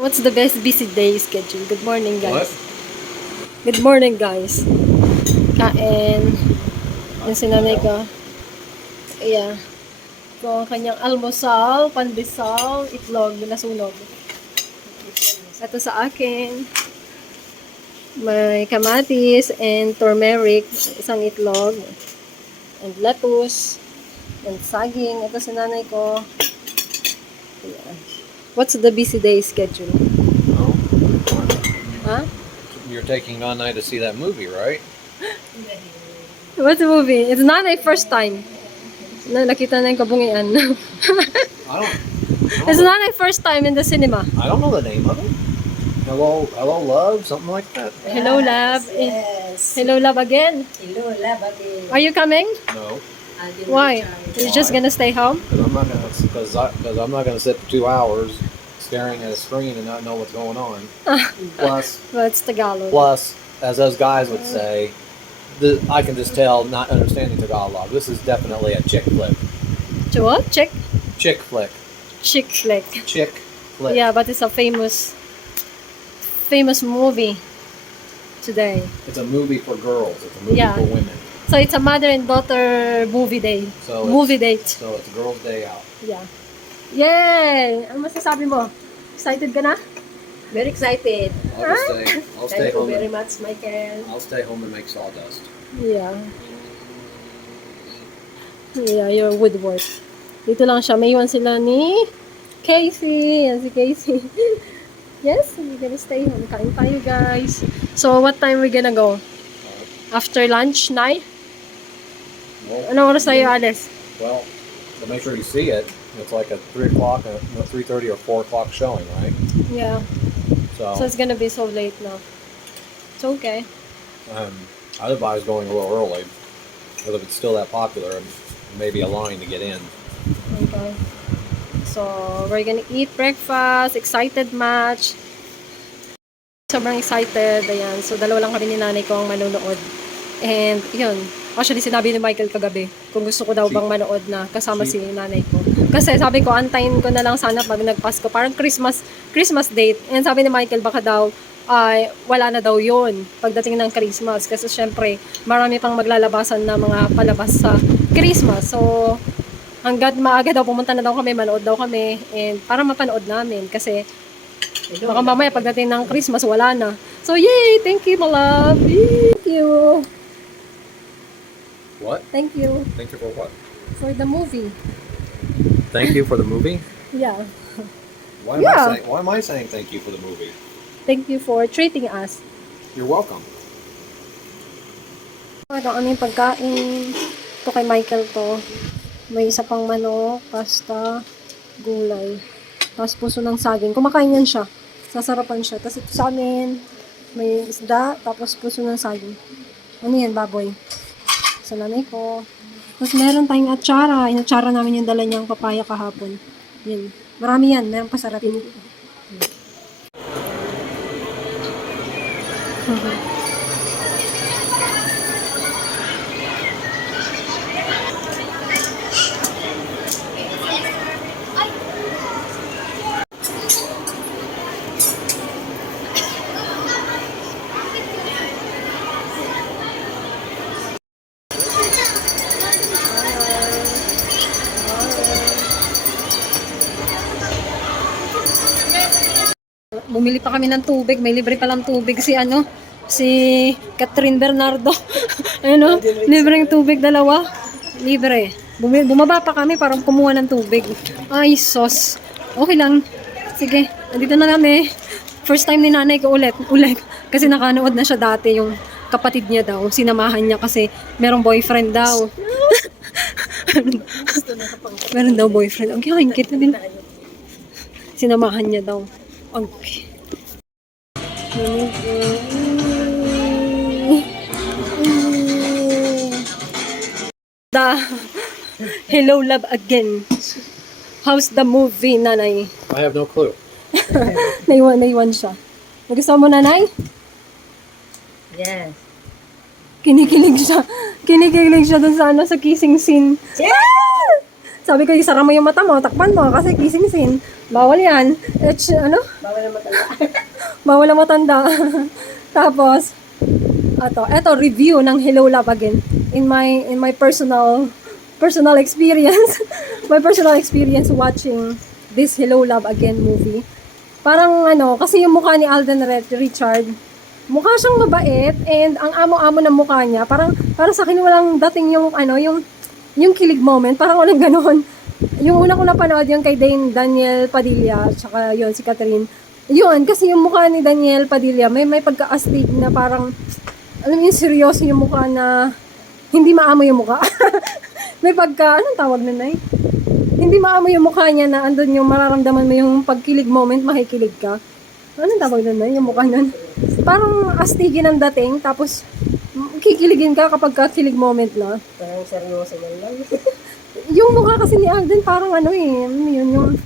What's the best busy day schedule? Good morning, guys. What? Good morning, guys. Kain. Yung sinanay ko. Yeah. So, ang kanyang almusal, pandesal, itlog, nasunog. Ito sa akin. May kamatis and turmeric, isang itlog, and lettuce, and saging. Ito sa nanay ko. Yeah. What's the busy day schedule? Oh. Huh? You're taking Nanay to see that movie, right? What's the movie? It's not my first time. Na nakita na yung kabungian. I don't It's not my first time in the cinema. I don't know the name of it. Hello, love, something like that. Hello, love. Yes. Hello, love again. Hello, love again. Are you coming? No, Why? You're just gonna stay home? because I'm not gonna sit for 2 hours staring at a screen and not know what's going on. Plus, Well, it's Tagalog. as those guys would say, I can just tell not understanding Tagalog. This is definitely a chick flick. To what? Chick Chick flick. flick. Yeah, but it's a famous movie today. It's a movie for girls. It's a movie Yeah. for women. So it's a mother and daughter movie day. So Movie date. So it's girls' day out. Yeah. Yay! Ano masasabi mo? Excited ka na? Very excited. I'll stay Thank you home. very much, Michael. I'll stay home and make sawdust. Yeah. Yeah, your woodwork. Dito lang siya. May iwan sila ni Casey. Yan si Casey. Yes, we're gonna stay home. Kain tayo, guys. So, what time we gonna go? After lunch, 9? Well, Anong oras tayo, Alice? well, so make sure you see it. It's like a 3 o'clock, 3:30 or 4 o'clock showing, right? Yeah. So, So, it's gonna be so late now. It's okay. I'd advise going a little early, because if it's still that popular, maybe a line to get in. Okay. So, we're gonna eat breakfast. Excited match. Sobrang excited. Ayan. So, dalawa lang kami ni nanay ko ang manonood. And, yun. Actually, sinabi ni Michael kagabi kung gusto ko daw bang manood na kasama si nanay ko. Kasi sabi ko, antayin ko na lang sana pag nagpasko. Parang Christmas date. And sabi ni Michael, baka daw, wala na daw yun pagdating ng Christmas. Kasi syempre, marami pang maglalabasan na mga palabas sa Christmas. So, hanggat maaga daw, pumunta na daw kami, manood daw kami. And para mapanood namin. Kasi, baka mamaya pagdating ng Christmas, wala na. So, yay! Thank you, my love! Thank you! What? Thank you Thank you for what? for the movie. Thank you for the movie? Yeah. Why am I saying thank you for the movie? Thank you for treating us. You're welcome. Ito, ano yung pagkain? Ito kay Michael to. May isa pang manok, pasta, gulay. Tapos puso ng saging. Kumakain yan siya. Sasarapan siya. Tapos ito sa amin, may isda, tapos puso ng saging. Ano yan, baboy? Sa nanay ko. Tapos meron tayong atsara. Inatsara namin yung dala niyang papaya kahapon. Yan. Marami yan. Meron pasarapin. Bumili pa kami ng tubig. May libre palang tubig si Catherine Bernardo. Ano? Libreng tubig, dalawa. Libre. Bumaba pa kami para kumuha ng tubig. Ay, sos. Okay lang. Sige, andito na kami. First time ni nanay ko ulit. Kasi nakanood na siya dati yung kapatid niya daw. Sinamahan niya kasi merong boyfriend daw. Meron daw boyfriend. Ang kihangkit na din. Sinamahan niya daw. Okay. Hello, love again. How's the movie, nanay? I have no clue. Naiwan siya. Nagustuhan mo, nanay? Yes. Kinikilig siya dun sa sa kissing scene. Yeah! Sabi ko, isara mo yung mata mo, takpan mo, kasi kissing scene. Bawal yan. Ano? Bawal na matanda. Bawal na matanda. Tapos, eto review ng Hello Love Again in my personal experience. My personal experience watching this Hello Love Again movie. Parang kasi yung mukha ni Alden Richard, mukha siyang mabait and ang amo-amo ng mukha niya, parang para sa akin walang dating yung yung kilig moment, parang walang ganoon. Yung una ko napanood yung kay Daniel Padilla, tsaka yun si Catherine. Yun, kasi yung mukha ni Daniel Padilla, may pagka-astig na parang, alam mo yung seryoso yung mukha na hindi maamo yung mukha. May pagka, anong tawag na Nay? Hindi maamo yung mukha niya na andun yung mararamdaman mo yung pagkilig moment, makikilig ka. Anong tawag na Nay? Yung mukha nun. Parang astigin ang dating, tapos kikiligin ka kapag kakilig moment na. Parang seryoso man lang. Yung mukha kasi ni Alden parang yun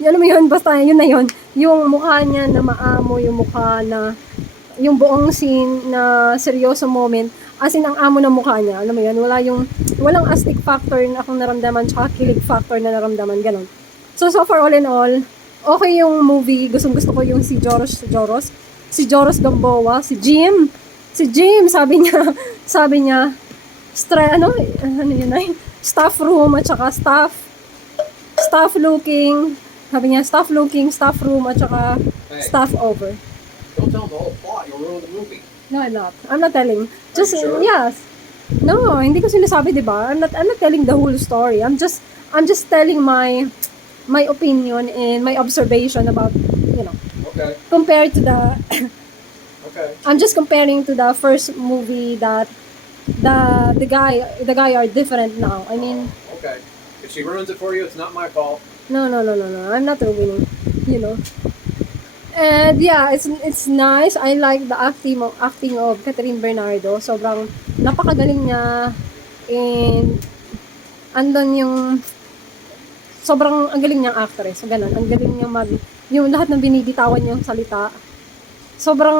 alam mo yun, basta yun na yun. Yung mukha niya na maamo, yung mukha na, yung buong scene na seryoso moment, as in ang amo ng mukha niya, alam mo yun, walang astig factor na akong naramdaman, tsaka kilig factor na naramdaman, ganun. So far all in all, okay yung movie, gusto ko yung si Joros Gamboa, si Jim, sabi niya, ano yun ay, staff room at saka staff looking, staff room at saka Hey. staff over. Don't tell them the whole plot. You'll ruin the movie. No, I'm not. I'm not telling. Just, Are you sure? yes. No, hindi ko sinasabi, di ba? I'm not telling the whole story. I'm just telling my opinion and my observation about, Okay. compared to the, Okay. I'm just comparing to the first movie that the guy are different now. I mean, Okay. If she ruins it for you, it's not my fault. no. I'm not ruining, And yeah, it's nice. I like the acting of Catherine Bernardo. Sobrang napakagaling niya. And andon yung sobrang ang galing niyang actress. So ganun, ang galing niya yung lahat ng binibitawan niyang salita. Sobrang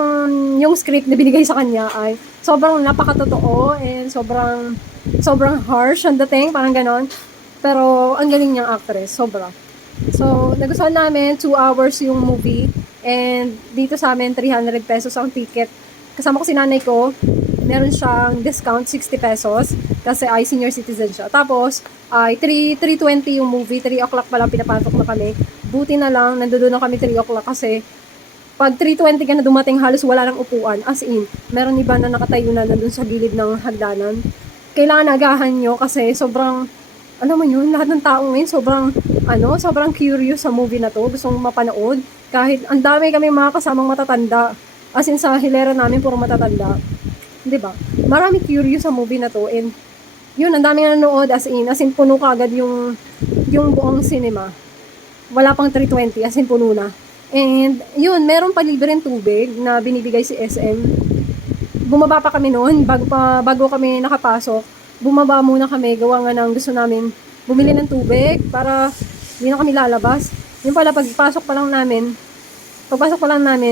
yung script na binigay sa kanya ay sobrang napakatotoo and sobrang harsh ang dating, parang ganon. Pero ang galing niyang actress, sobra. So, nagustuhan namin, 2 hours yung movie. And dito sa amin, 300 pesos ang ticket. Kasama ko si nanay ko, meron siyang discount, 60 pesos. Kasi ay senior citizen siya. Tapos, ay 3:20 yung movie, 3 o'clock pa lang pinapasok na kami. Buti na lang, nandoon na kami 3 o'clock kasi pag 3:20 ka na dumating, halos wala nang upuan. As in, meron iba na nakatayo na nandun sa gilid ng hagdanan. Kailangan agahan nyo kasi sobrang, alam mo yun, lahat ng tao ngayon sobrang curious sa movie na to. Gustong mapanood. Kahit ang dami kami mga kasamang matatanda. As in, sa hilera namin, puro matatanda. Diba? Marami curious sa movie na to. And yun, ang daming nanonood as in puno kagad yung buong cinema. Wala pang 3:20, as in puno na. And yun, meron pa libreng tubig na binibigay si SM. Bumaba pa kami noon, bago kami nakapasok. Bumaba muna kami, gawa nga ng gusto namin bumili ng tubig para hindi na kami lalabas. Yung pala, pagpasok pa lang namin,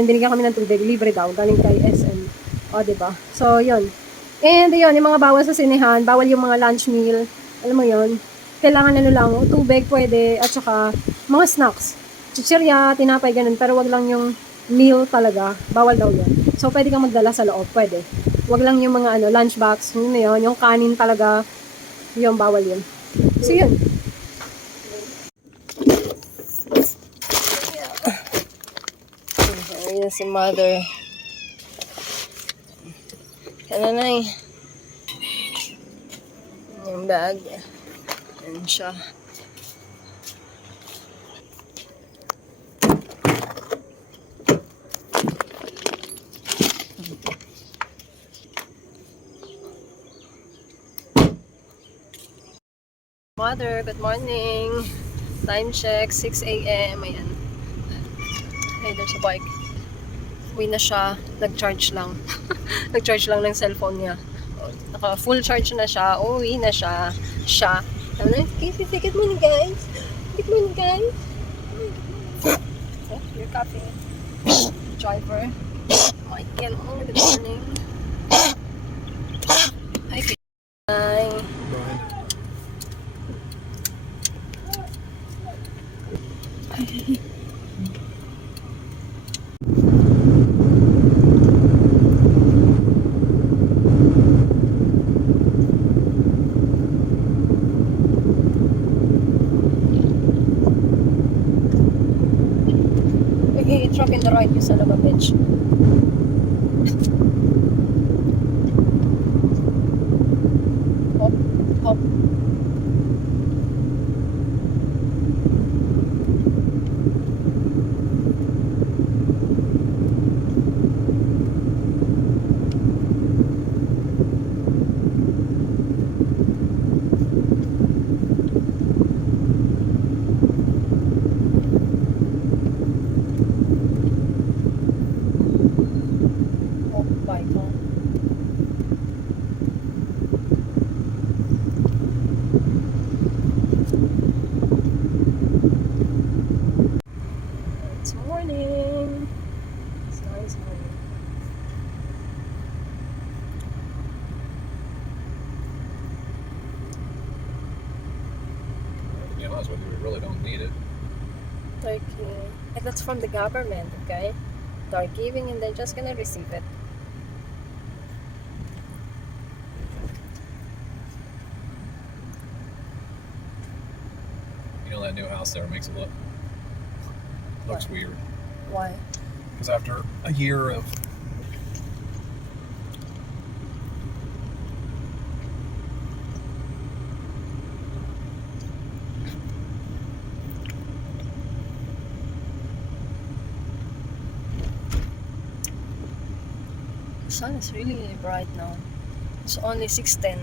binigyan kami ng tubig, libre daw, galing kay SM. O, diba? So, yun. And yun, yung mga bawal sa sinehan, bawal yung mga lunch meal, alam mo yun, kailangan lang, tubig pwede, at saka mga snacks. Chichirya, tinapay, ganun. Pero wag lang yung meal talaga. Bawal daw yun. So, pwede kang magdala sa loob. Pwede. Wag lang yung mga lunchbox. Yun na yun. Yung kanin talaga. Yung bawal yun. So, yun. Ayan si mother. Yan na yung bag. Ayan siya. Mother, good morning. Time check, 6 a.m. Ayan. Ay, doon sa bike. Uwi na siya. Nag-charge lang. Nag-charge lang ng cellphone niya. Naka full charge na siya. Uwi na siya. Good morning, guys. Good morning, guys. Oh, your coffee. Driver. Michael, good morning. Hi, Hi. truck in the right, you son of a bitch. Hop, hop. Oh, bike, huh? It's morning. It's nice morning. To be honest with you, we really don't need it. Turkey. And that's from the government, okay? They're giving and they're just gonna receive it. You know, that new house there makes it looks What? weird. Why? Because after a year of The sun is really bright now. It's only 6:10.